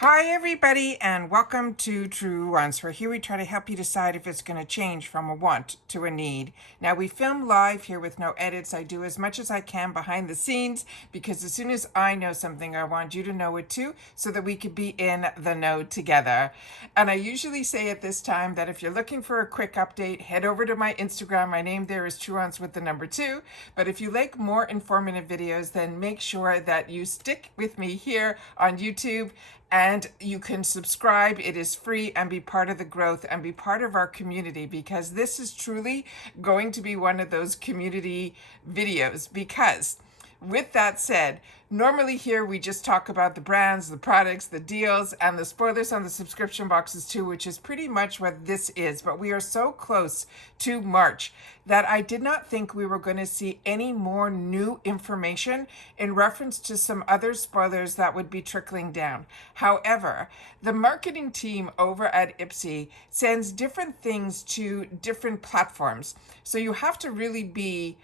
Hi everybody and welcome to Truewants, where here we try to help you decide if it's going to change from a want to a need. Now we film live here with no edits. I do as much as I can behind the scenes because as soon as I know something, I want you to know it too, so that we could be in the know together. And I usually say at this time that if you're looking for a quick update, head over to my Instagram. My name there is Truewants with the number 2. But if you like more informative videos, then make sure that you stick with me here on YouTube. And you can subscribe. It is free, and be part of the growth and be part of our community, because this is truly going to be one of those community videos. Because with that said, normally here we just talk about the brands, the products, the deals, and the spoilers on the subscription boxes too, which is pretty much what this is. But we are so close to March that I did not think we were going to see any more new information in reference to some other spoilers that would be trickling down. However, the marketing team over at Ipsy sends different things to different platforms. So you have to really be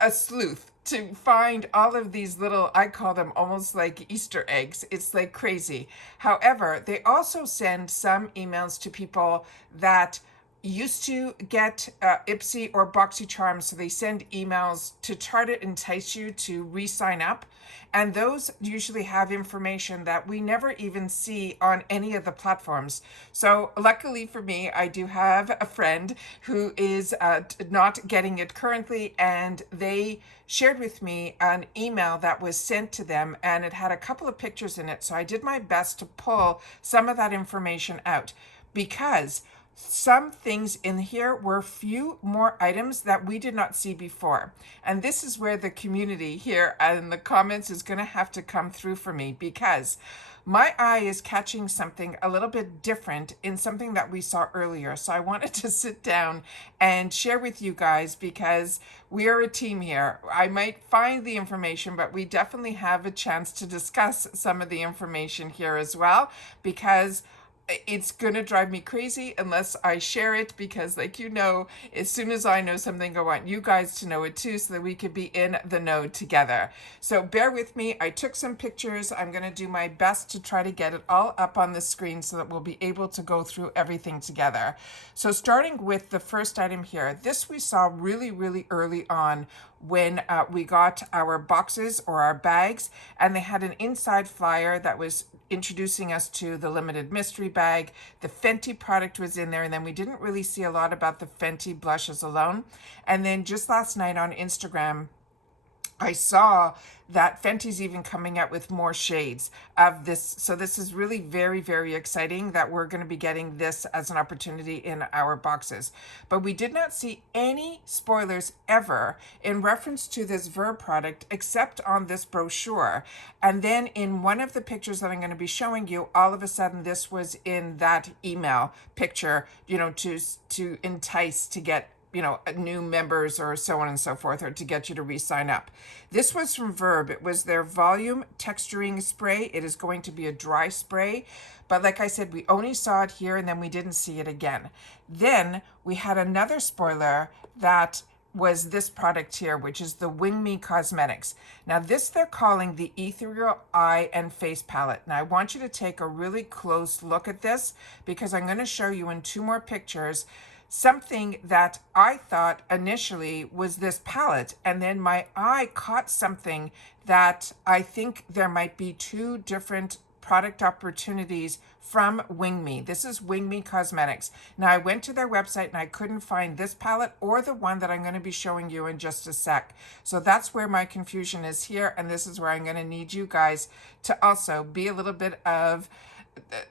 a sleuth to find all of these little, I call them almost like Easter eggs. It's like crazy. However, they also send some emails to people that used to get Ipsy or BoxyCharm, so they send emails to try to entice you to re-sign up. And those usually have information that we never even see on any of the platforms. So luckily for me, I do have a friend who is not getting it currently, and they shared with me an email that was sent to them, and it had a couple of pictures in it. So I did my best to pull some of that information out, because some things in here were few more items that we did not see before. And this is where the community here in the comments is going to have to come through for me, because my eye is catching something a little bit different in something that we saw earlier. So I wanted to sit down and share with you guys, because we are a team here. I might find the information, but we definitely have a chance to discuss some of the information here as well, because it's going to drive me crazy unless I share it, because like you know, as soon as I know something, I want you guys to know it too, so that we could be in the know together. So bear with me. I took some pictures. I'm going to do my best to try to get it all up on the screen so that we'll be able to go through everything together. So starting with the first item here, this we saw really, really early on when we got our boxes or our bags, and they had an inside flyer that was introducing us to the limited mystery bag. The Fenty product was in there, and then we didn't really see a lot about the Fenty blushes alone. And then just last night on Instagram, I saw that Fenty's even coming out with more shades of this. So this is really very, very exciting that we're going to be getting this as an opportunity in our boxes. But we did not see any spoilers ever in reference to this Verb product, except on this brochure. And then in one of the pictures that I'm going to be showing you, all of a sudden this was in that email picture, to entice to get new members or so on and so forth, or to get you to re-sign up. This was from Verb. It was their volume texturing spray. It is going to be a dry spray, but like I said, we only saw it here and then we didn't see it again. Then we had another spoiler that was this product here, which is the Wing Me Cosmetics. Now this they're calling the Ethereal Eye and Face Palette. Now I want you to take a really close look at this, because I'm going to show you in 2 more pictures something that I thought initially was this palette, and then my eye caught something that I think there might be 2 different product opportunities from Wing Me. This is Wing Me Cosmetics. Now I went to their website and I couldn't find this palette or the one that I'm going to be showing you in just a sec. So that's where my confusion is here, and this is where I'm going to need you guys to also be a little bit of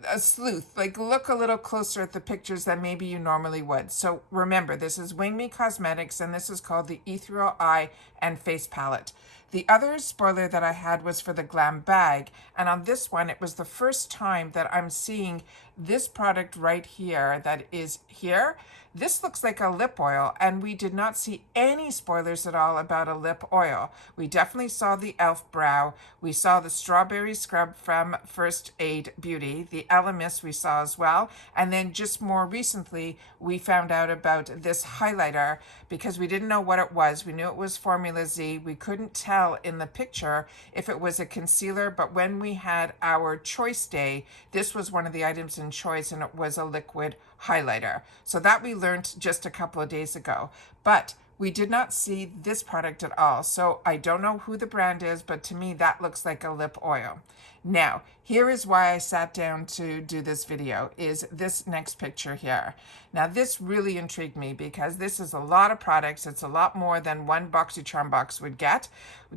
a sleuth, like look a little closer at the pictures than maybe you normally would. So remember, this is Wing Me Cosmetics, and this is called the Ethereal Eye and Face Palette. The other spoiler that I had was for the Glam bag, and on this one, it was the first time that I'm seeing this product right here that is here. This looks like a lip oil, and we did not see any spoilers at all about a lip oil. We definitely saw the e.l.f. brow. We saw the strawberry scrub from First Aid Beauty. The Elemis we saw as well. And then just more recently, we found out about this highlighter because we didn't know what it was. We knew it was Formula Z. We couldn't tell tell in the picture if it was a concealer, but when we had our choice day, this was one of the items in choice, and it was a liquid highlighter. So that we learned just a couple of days ago. But we did not see this product at all. So I don't know who the brand is, but to me, that looks like a lip oil. Now, here is why I sat down to do this video, is this next picture here. Now, this really intrigued me because this is a lot of products. It's a lot more than one BoxyCharm box would get.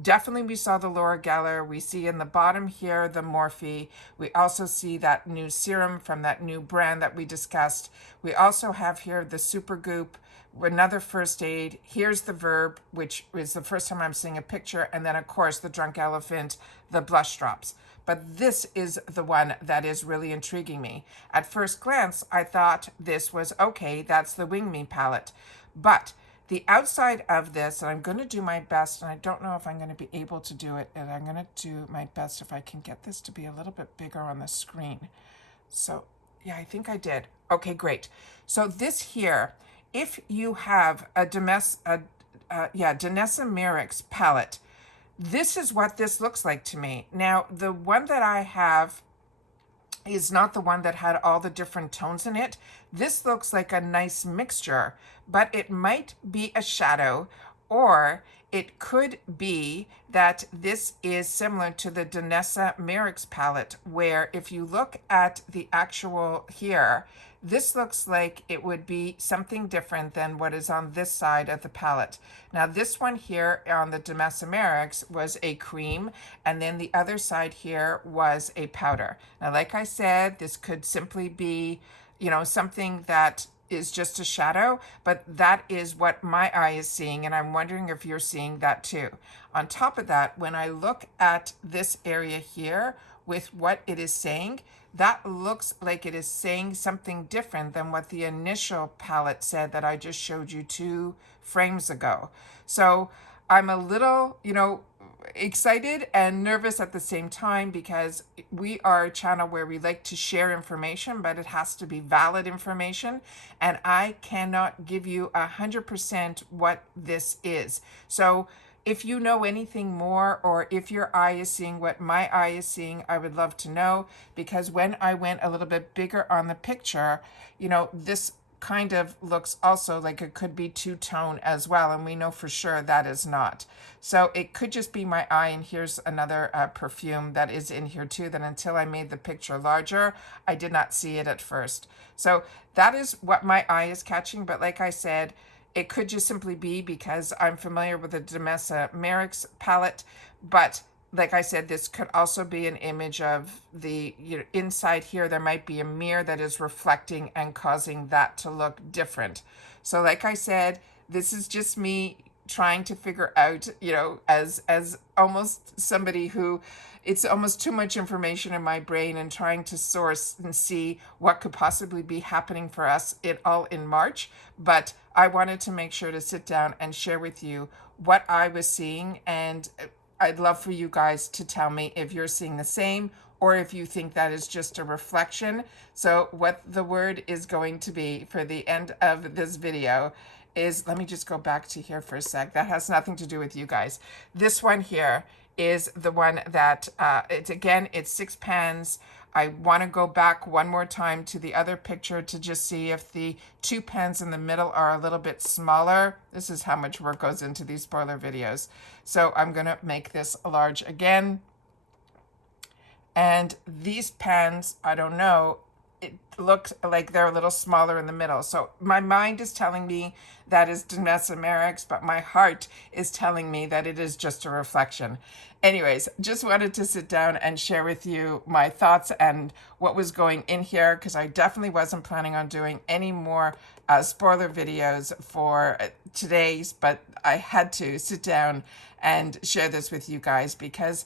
Definitely, we saw the Laura Geller. We see in the bottom here the Morphe. We also see that new serum from that new brand that we discussed. We also have here the Supergoop, another first aid. Here's the Verb, which is the first time I'm seeing a picture. And then, of course, the Drunk Elephant, the blush drops. But this is the one that is really intriguing me. At first glance, I thought this was okay. That's the Wing Me palette. But the outside of this, and I'm going to do my best, and I don't know if I'm going to be able to do it, and I'm going to do my best if I can get this to be a little bit bigger on the screen. So, yeah, I think I did. Okay, great. So this here, if you have a Danessa Myricks palette, this is what this looks like to me. Now, the one that I have is not the one that had all the different tones in it. This looks like a nice mixture, but it might be a shadow, or it could be that this is similar to the Danessa Myricks palette, where if you look at the actual here, this looks like it would be something different than what is on this side of the palette. Now, this one here on the Danessa Myricks was a cream, and then the other side here was a powder. Now, like I said, this could simply be, something that is just a shadow, but that is what my eye is seeing, and I'm wondering if you're seeing that too. On top of that, when I look at this area here with what it is saying, that looks like it is saying something different than what the initial palette said that I just showed you 2 frames ago. So I'm a little, excited and nervous at the same time, because we are a channel where we like to share information, but it has to be valid information, and I cannot give you 100% what this is. So if you know anything more, or if your eye is seeing what my eye is seeing, I would love to know, because when I went a little bit bigger on the picture, this kind of looks also like it could be two-tone as well, and we know for sure that is not. So it could just be my eye, and here's another perfume that is in here too, that until I made the picture larger, I did not see it at first. So that is what my eye is catching, but like I said, it could just simply be because I'm familiar with the Danessa Myricks palette, but like I said, this could also be an image of the inside here. There might be a mirror that is reflecting and causing that to look different. So like I said, this is just me trying to figure out, as almost somebody who, it's almost too much information in my brain, and trying to source and see what could possibly be happening for us all in March. But I wanted to make sure to sit down and share with you what I was seeing, and I'd love for you guys to tell me if you're seeing the same, or if you think that is just a reflection. So what the word is going to be for the end of this video is, let me just go back to here for a sec. That has nothing to do with you guys. This one here is the one that, it's 6 pans. I want to go back one more time to the other picture to just see if the 2 pens in the middle are a little bit smaller. This is how much work goes into these spoiler videos. So I'm going to make this large again. And these pens, I don't know, it looks like they're a little smaller in the middle. So my mind is telling me that is Danessa Myricks, but my heart is telling me that it is just a reflection. Anyways, just wanted to sit down and share with you my thoughts and what was going in here, because I definitely wasn't planning on doing any more spoiler videos for today's, but I had to sit down and share this with you guys because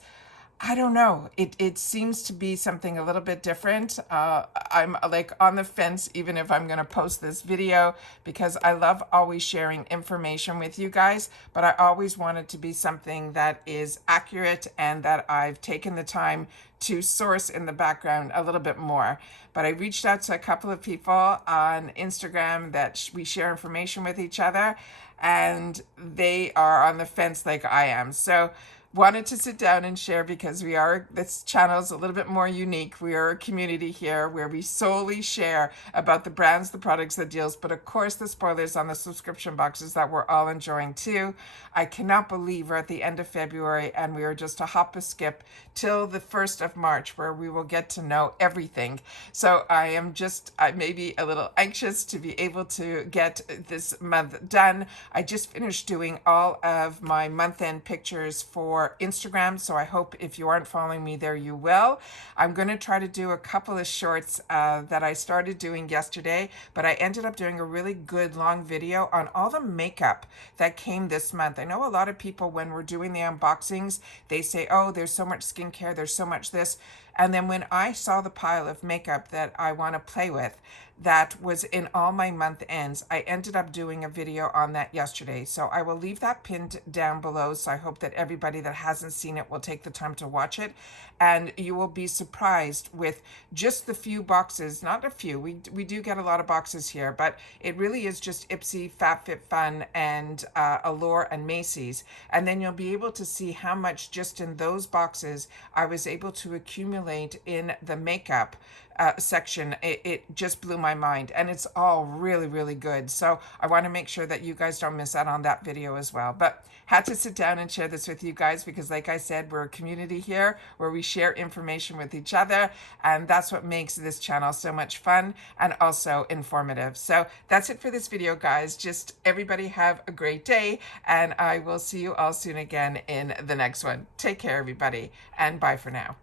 I don't know. It seems to be something a little bit different. I'm like on the fence, even if I'm going to post this video, because I love always sharing information with you guys, but I always want it to be something that is accurate and that I've taken the time to source in the background a little bit more. But I reached out to a couple of people on Instagram that we share information with each other, and they are on the fence like I am. So wanted to sit down and share because this channel is a little bit more unique. We are a community here where we solely share about the brands, the products, the deals, but of course the spoilers on the subscription boxes that we're all enjoying too. I cannot believe we're at the end of February and we are just a hop a skip till the 1st of March where we will get to know everything. So I may be a little anxious to be able to get this month done. I just finished doing all of my month-end pictures for Instagram, so I hope if you aren't following me there, you will. I'm going to try to do a couple of shorts that I started doing yesterday, but I ended up doing a really good long video on all the makeup that came this month. I know a lot of people, when we're doing the unboxings, they say, oh, there's so much skincare, there's so much this. And then when I saw the pile of makeup that I want to play with, that was in all my month ends, I ended up doing a video on that yesterday. So I will leave that pinned down below. So I hope that everybody that hasn't seen it will take the time to watch it. And you will be surprised with just the few boxes, not a few, we do get a lot of boxes here, but it really is just Ipsy, FabFitFun, and Allure and Macy's. And then you'll be able to see how much just in those boxes I was able to accumulate in the makeup section. It just blew my mind, and it's all really, really good. So I want to make sure that you guys don't miss out on that video as well. But had to sit down and share this with you guys because, like I said, we're a community here where we share information with each other, and that's what makes this channel so much fun and also informative. So that's it for this video, guys. Just everybody have a great day, and I will see you all soon again in the next one. Take care, everybody, and bye for now.